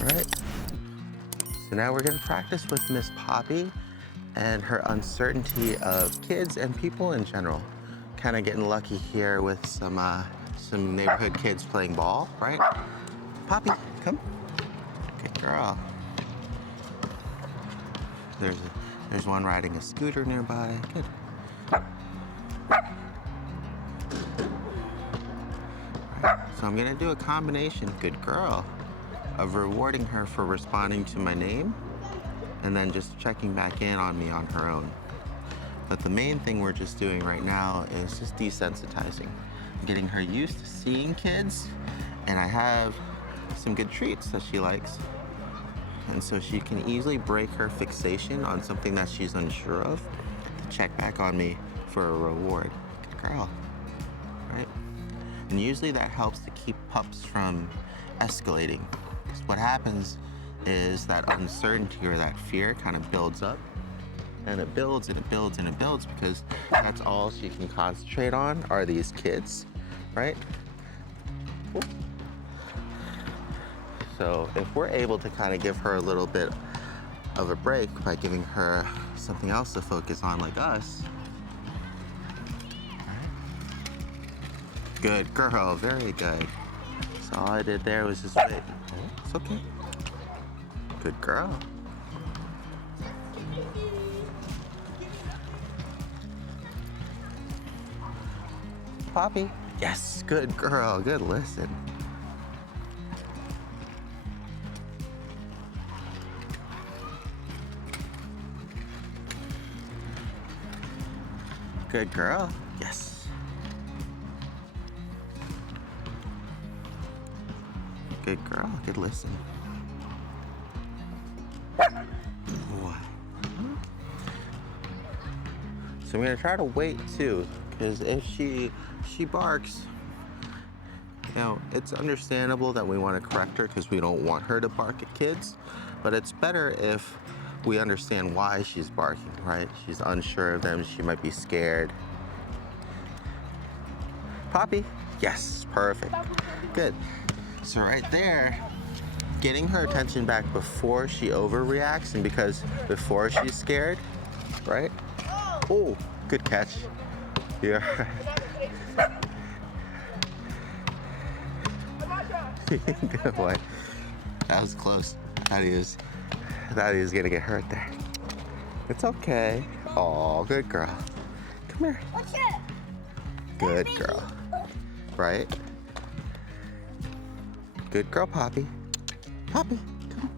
All right. So now we're gonna practice with Miss Poppy and her uncertainty of kids and people in general. Kind of getting lucky here with some neighborhood kids playing ball, right? Poppy, come. Good girl. There's one riding a scooter nearby. Good. Right. So I'm gonna do a combination, good girl, of rewarding her for responding to my name and then just checking back in on me on her own. But the main thing we're just doing right now is just desensitizing, getting her used to seeing kids, and I have some good treats that she likes. And so she can easily break her fixation on something that she's unsure of to check back on me for a reward. Good girl, right? And usually that helps to keep pups from escalating. Because what happens is that uncertainty or that fear kind of builds up, and it builds and it builds and it builds because that's all she can concentrate on are these kids, right? So if we're able to kind of give her a little bit of a break by giving her something else to focus on, like us. Good girl, very good. So all I did there was just wait. Oh, it's okay. Good girl. Poppy. Yes, good girl, good listen. Good girl, yes. Good girl, good listen. Wow. So I'm gonna try to wait too, because if she barks, you know, it's understandable that we want to correct her because we don't want her to bark at kids, but it's better if we understand why she's barking, right? She's unsure of them, she might be scared. Poppy, yes, perfect, good. So right there, getting her attention back before she overreacts and because before she's scared, right? Oh, good catch. Yeah. Good boy. That was close. Thought he was gonna get hurt there. It's okay. Oh, good girl. Come here. What's it? Good girl. Right? Good girl, Poppy. Poppy, come.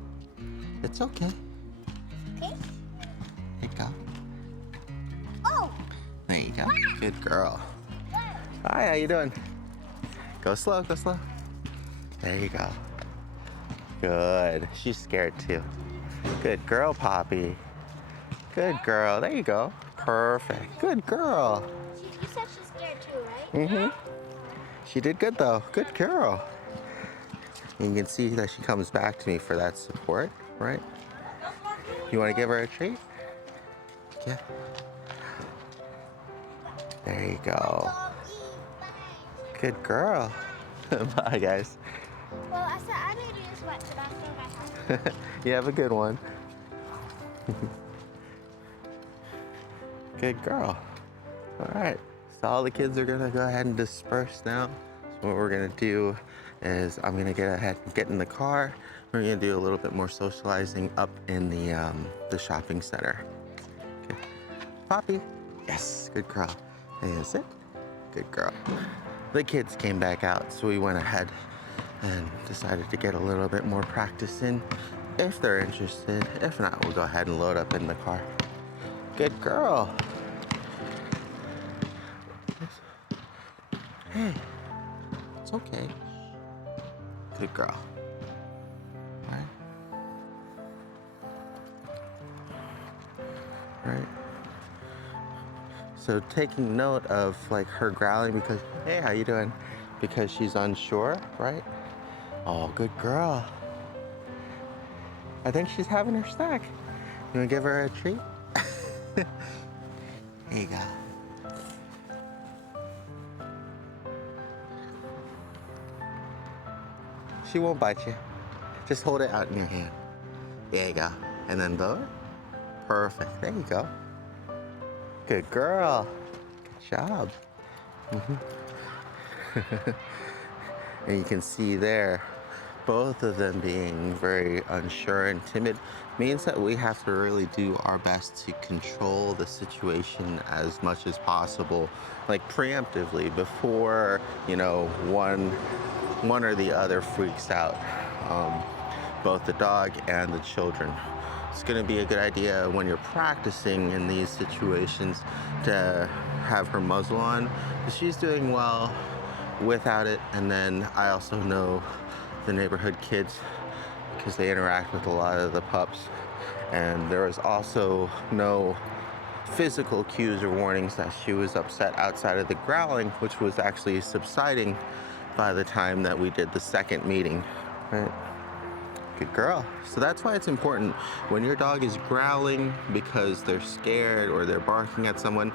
It's okay. Okay. There you go. Oh. There you go. Good girl. Hi, how you doing? Go slow, go slow. There you go. Good. She's scared too. Good girl, Poppy. Good girl. There you go. Perfect. Good girl. You said she's scared too, right? Mm-hmm. She did good though. Good girl. And you can see that she comes back to me for that support, right? You want to give her a treat? Yeah. There you go. Good girl. Bye, guys. Well, I said I didn't do this much, but I'm still my house. You have a good one. Good girl. All right. So all the kids are gonna go ahead and disperse now. So what we're gonna do is I'm gonna get ahead and get in the car. We're gonna do a little bit more socializing up in the shopping center. Okay. Poppy. Yes. Good girl. Is it? Good girl. The kids came back out, so we went ahead and decided to get a little bit more practice in if they're interested. If not, we'll go ahead and load up in the car. Good girl. Hey, it's okay. Good girl. Right? Right? So taking note of like her growling because, hey, how you doing? Because she's unsure, right? Oh, good girl. I think she's having her snack. You wanna give her a treat? There you go. She won't bite you. Just hold it out in your hand. There you go. And then lower. Perfect. There you go. Good girl. Good job. And you can see there, both of them being very unsure and timid means that we have to really do our best to control the situation as much as possible, like preemptively before, one or the other freaks out, both the dog and the children. It's going to be a good idea when you're practicing in these situations to have her muzzle on. She's doing well without it, and then I also know the neighborhood kids because they interact with a lot of the pups, and there was also no physical cues or warnings that she was upset outside of the growling, which was actually subsiding by the time that we did the second meeting. Right? Good girl. So that's why it's important when your dog is growling because they're scared or they're barking at someone,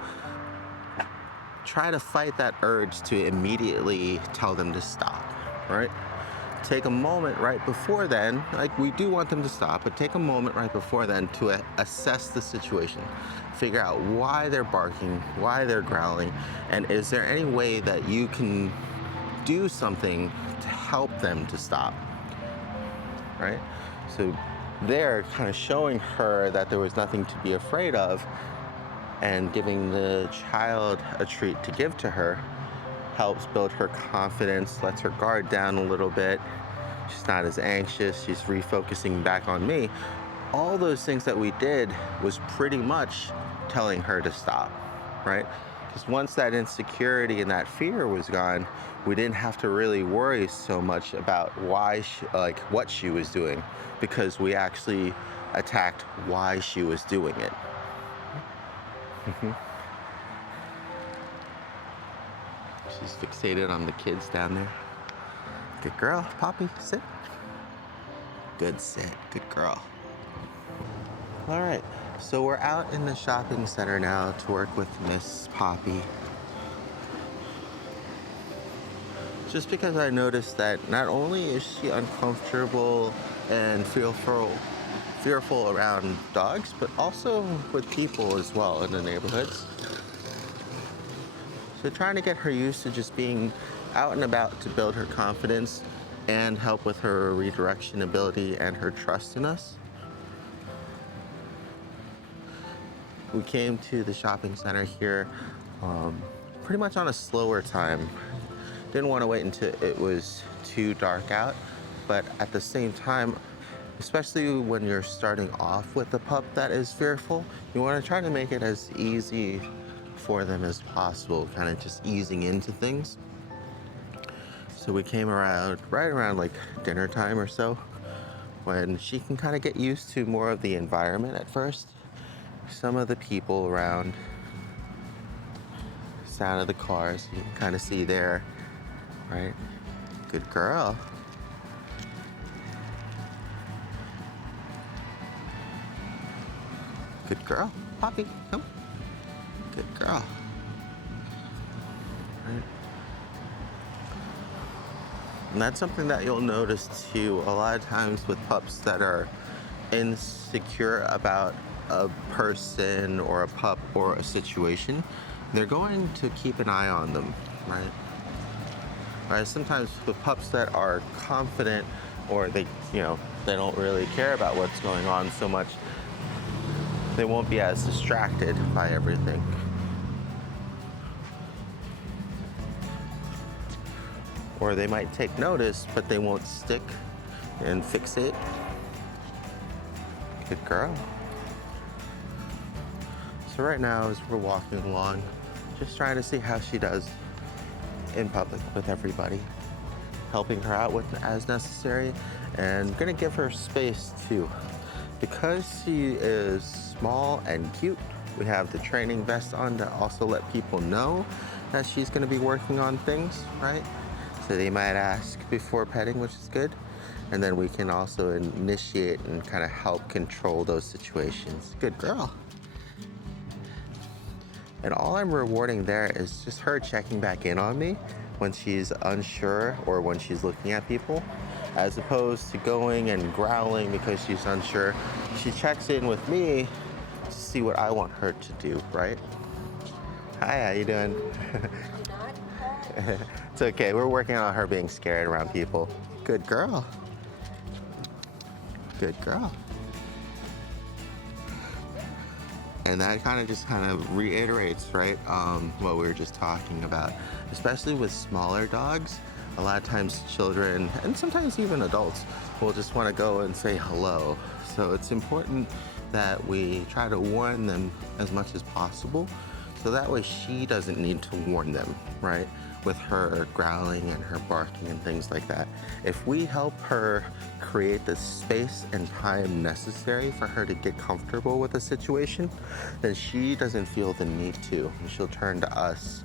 try to fight that urge to immediately tell them to stop, right? Take a moment right before then, like we do want them to stop, but take a moment right before then to assess the situation. Figure out why they're barking, why they're growling, and is there any way that you can do something to help them to stop, right? So they're kind of showing her that there was nothing to be afraid of, and giving the child a treat to give to her helps build her confidence, lets her guard down a little bit. She's not as anxious, she's refocusing back on me. All those things that we did was pretty much telling her to stop, right? Because once that insecurity and that fear was gone, we didn't have to really worry so much about what she was doing, because we actually attacked why she was doing it. She's fixated on the kids down there. Good girl, Poppy, sit. Good sit, good girl. All right, so we're out in the shopping center now to work with Miss Poppy. Just because I noticed that not only is she uncomfortable and fearful around dogs, but also with people as well in the neighborhoods. So trying to get her used to just being out and about to build her confidence and help with her redirection ability and her trust in us. We came to the shopping center here pretty much on a slower time. Didn't want to wait until it was too dark out, but at the same time, especially when you're starting off with a pup that is fearful, you want to try to make it as easy for them as possible, kind of just easing into things. So we came right around like dinner time or so, when she can kind of get used to more of the environment at first. Some of the people around, sound of the cars, you can kind of see there, right? Good girl. Good girl. Poppy, come. Good girl. Right. And that's something that you'll notice too a lot of times with pups that are insecure about a person or a pup or a situation. They're going to keep an eye on them, right? Right. Sometimes with pups that are confident, or they don't really care about what's going on so much, they won't be as distracted by everything. Or they might take notice, but they won't stick and fixate. Good girl. So right now, as we're walking along, just trying to see how she does in public with everybody, helping her out with as necessary, and gonna give her space too. Because she is small and cute, we have the training vest on to also let people know that she's gonna be working on things, right? So they might ask before petting, which is good. And then we can also initiate and kind of help control those situations. Good girl. And all I'm rewarding there is just her checking back in on me when she's unsure or when she's looking at people. as opposed to going and growling because she's unsure. She checks in with me to see what I want her to do, right? Hi, how you doing? It's okay, we're working on her being scared around people. Good girl. Good girl. And that kind of reiterates, right, what we were just talking about. Especially with smaller dogs, a lot of times children, and sometimes even adults, will just want to go and say hello. So it's important that we try to warn them as much as possible, so that way she doesn't need to warn them, right? With her growling and her barking and things like that. If we help her create the space and time necessary for her to get comfortable with a situation, then she doesn't feel the need to, and she'll turn to us.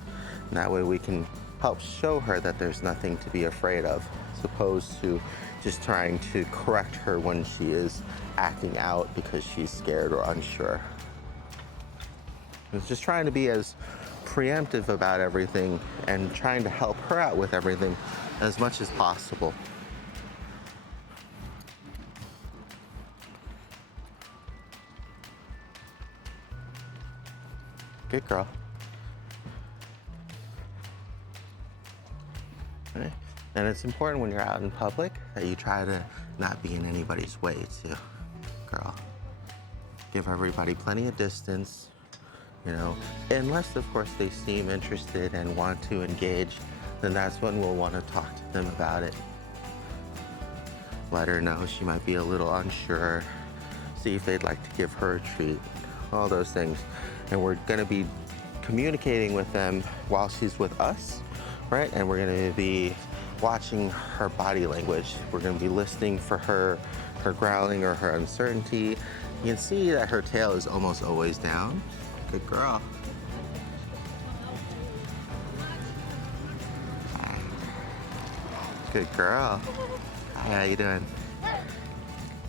And that way we can help show her that there's nothing to be afraid of, as opposed to just trying to correct her when she is acting out because she's scared or unsure. It's just trying to be as preemptive about everything and trying to help her out with everything as much as possible. Good girl. Okay. And it's important when you're out in public that you try to not be in anybody's way too, girl. Give everybody plenty of distance, you know, unless of course they seem interested and want to engage, then that's when we'll want to talk to them about it. Let her know she might be a little unsure, see if they'd like to give her a treat, all those things. And we're gonna be communicating with them while she's with us, right? And we're gonna be watching her body language. We're gonna be listening for her growling or her uncertainty. You can see that her tail is almost always down. Good girl. Good girl. Hi, how you doing?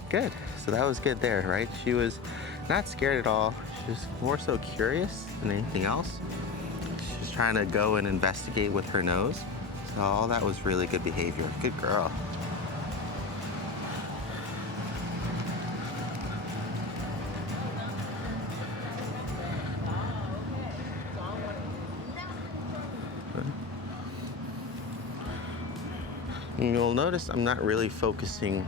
Good. So that was good there, right? She was not scared at all. She was more so curious than anything else. She was trying to go and investigate with her nose. So all that was really good behavior. Good girl. And you'll notice I'm not really focusing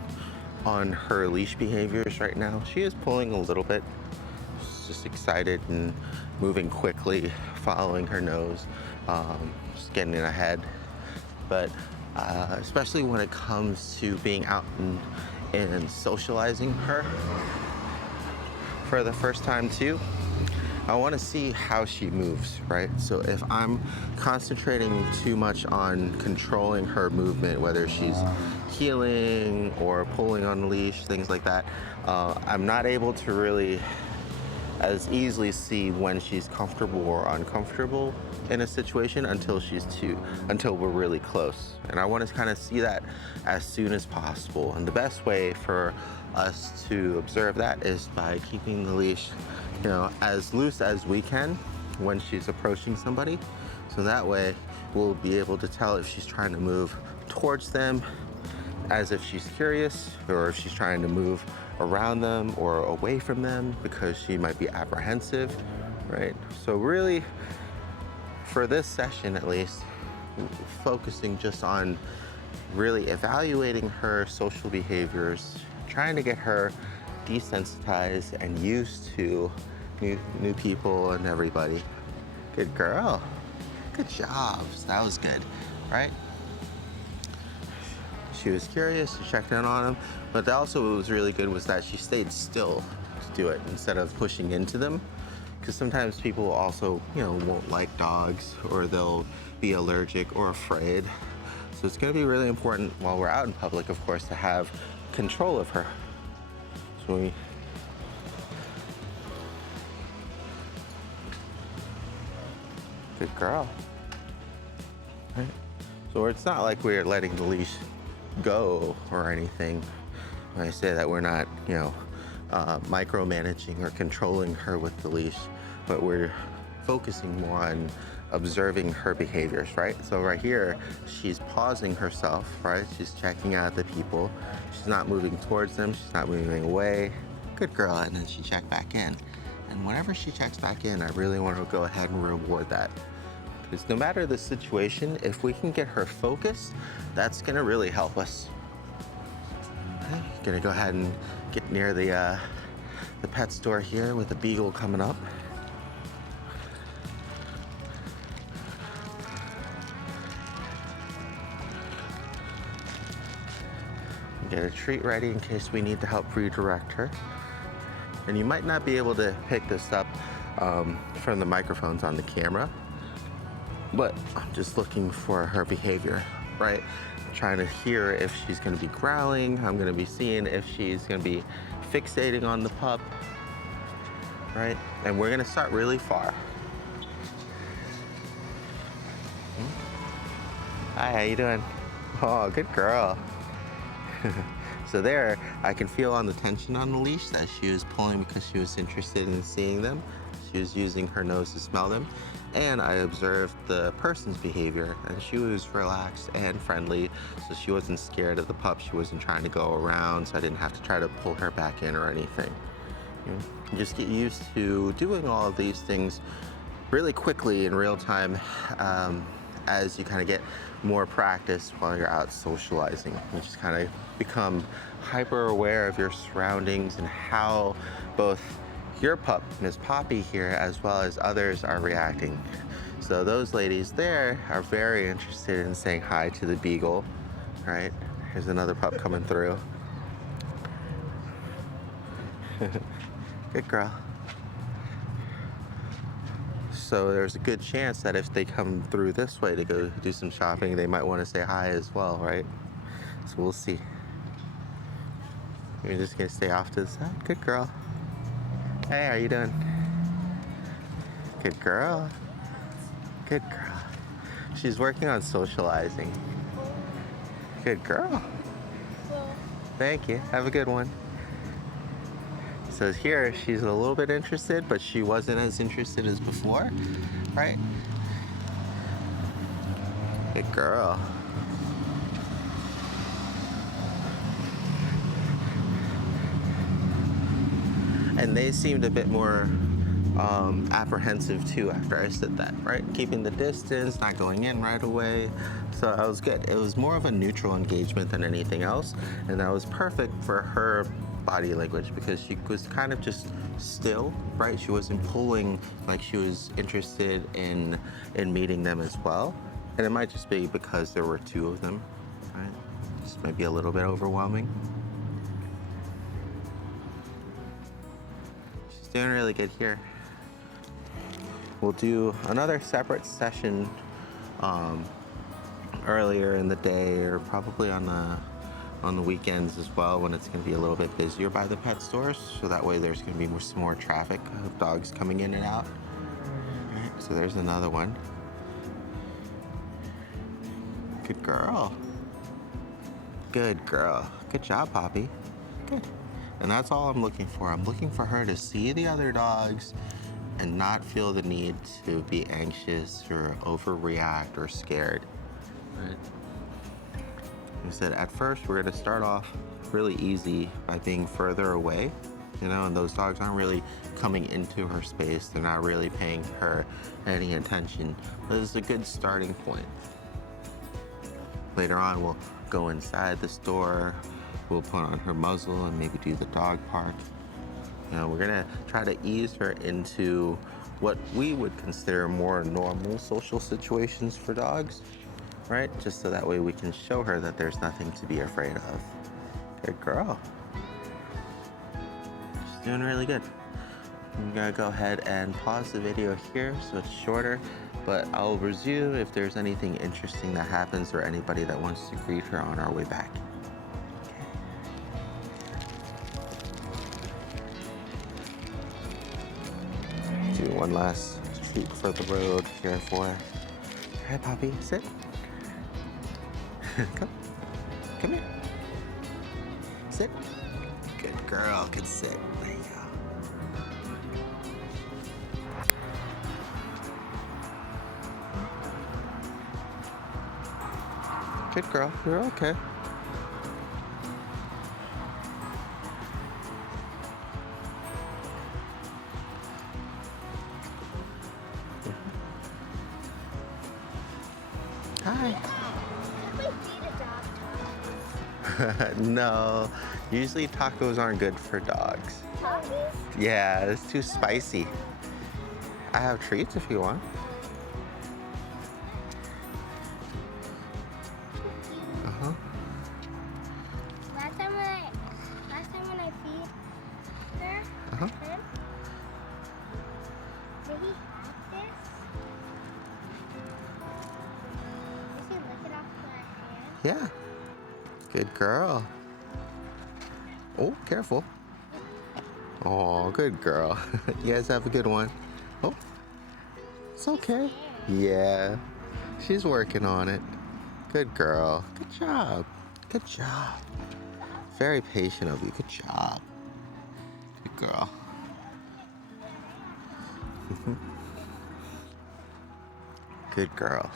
on her leash behaviors right now. She is pulling a little bit. She's just excited and moving quickly, following her nose, just getting in ahead. But especially when it comes to being out and socializing her for the first time too, I want to see how she moves, right? So if I'm concentrating too much on controlling her movement, whether she's heeling or pulling on the leash, things like that, I'm not able to really as easily see when she's comfortable or uncomfortable in a situation until we're really close. And I want to kind of see that as soon as possible. And the best way for us to observe that is by keeping the leash, you know, as loose as we can when she's approaching somebody. So that way we'll be able to tell if she's trying to move towards them as if she's curious, or if she's trying to move around them or away from them because she might be apprehensive, right? So really, for this session at least, focusing just on really evaluating her social behaviors, trying to get her desensitized and used to new people and everybody. Good girl. Good job. That was good, right? She was curious, she checked in on him, but also what was really good was that she stayed still to do it instead of pushing into them. Because sometimes people also, you know, won't like dogs, or they'll be allergic or afraid. So it's going to be really important while we're out in public, of course, to have control of her. So good girl. Right. So it's not like we're letting the leash go or anything. When I say that, we're not, you know, micromanaging or controlling her with the leash, but we're focusing more on observing her behaviors, right? So right here, she's pausing herself, right? She's checking out the people. She's not moving towards them. She's not moving away. Good girl. And then she checked back in. And whenever she checks back in, I really want to go ahead and reward that. Because no matter the situation, if we can get her focused, that's gonna really help us. Okay, gonna go ahead and get near the pet store here with the beagle coming up. Get a treat ready in case we need to help redirect her. And you might not be able to pick this up from the microphones on the camera, but I'm just looking for her behavior, right? I'm trying to hear if she's gonna be growling. I'm gonna be seeing if she's gonna be fixating on the pup, right? And we're gonna start really far. Hi, how you doing? Oh, good girl. So there, I can feel on the tension on the leash that she was pulling because she was interested in seeing them. She was using her nose to smell them. And I observed the person's behavior, and she was relaxed and friendly, so she wasn't scared of the pup. She wasn't trying to go around, so I didn't have to try to pull her back in or anything. You just get used to doing all of these things really quickly in real time as you kind of get more practice while you're out socializing. You just kind of become hyper aware of your surroundings and how both your pup, Miss Poppy here, as well as others are reacting. So those ladies there are very interested in saying hi to the beagle, right? Here's another pup coming through. Good girl. So there's a good chance that if they come through this way to go do some shopping, they might want to say hi as well, right? So we'll see. You're just gonna stay off to the side. Good girl. Hey, how you doing? Good girl. Good girl. She's working on socializing. Good girl. Thank you. Have a good one. So here, she's a little bit interested, but she wasn't as interested as before, right? Good girl. And they seemed a bit more apprehensive too after I said that, right? Keeping the distance, not going in right away. So that was good. It was more of a neutral engagement than anything else. And that was perfect for her body language because she was kind of just still, right? She wasn't pulling like she was interested in meeting them as well. And it might just be because there were two of them, right? This might be a little bit overwhelming. She's doing really good here. We'll do another separate session earlier in the day, or probably on the weekends as well, when it's going to be a little bit busier by the pet stores. So that way there's going to be some more traffic of dogs coming in and out. All right, so there's another one. Good girl. Good girl. Good job, Poppy. Good. And that's all I'm looking for. I'm looking for her to see the other dogs and not feel the need to be anxious or overreact or scared. Right? Like I said, at first we're gonna start off really easy by being further away, you know, and those dogs aren't really coming into her space. They're not really paying her any attention. But it's a good starting point. Later on, we'll go inside the store. We'll put on her muzzle and maybe do the dog park. You know, we're gonna try to ease her into what we would consider more normal social situations for dogs, right? Just so that way we can show her that there's nothing to be afraid of. Good girl. She's doing really good. I'm gonna go ahead and pause the video here so it's shorter, but I'll resume if there's anything interesting that happens or anybody that wants to greet her on our way back. Do one last treat for the road here for her. All right, Poppy, sit. Come here. Sit. Good girl, good sit. There you go. Good girl. You're okay. Hi. Could we feed a dog tacos? No, usually tacos aren't good for dogs. Puppies? Yeah, it's too spicy. I have treats if you want. Uh-huh. Last time when I feed her, Uh-huh. him, did he have this? Did he lick it off my hand? Yeah. Good girl. Oh, careful. Oh, good girl. You guys have a good one. Oh, it's okay. Yeah. She's working on it. Good girl. Good job. Good job. Very patient of you. Good job. Good girl. Good girl.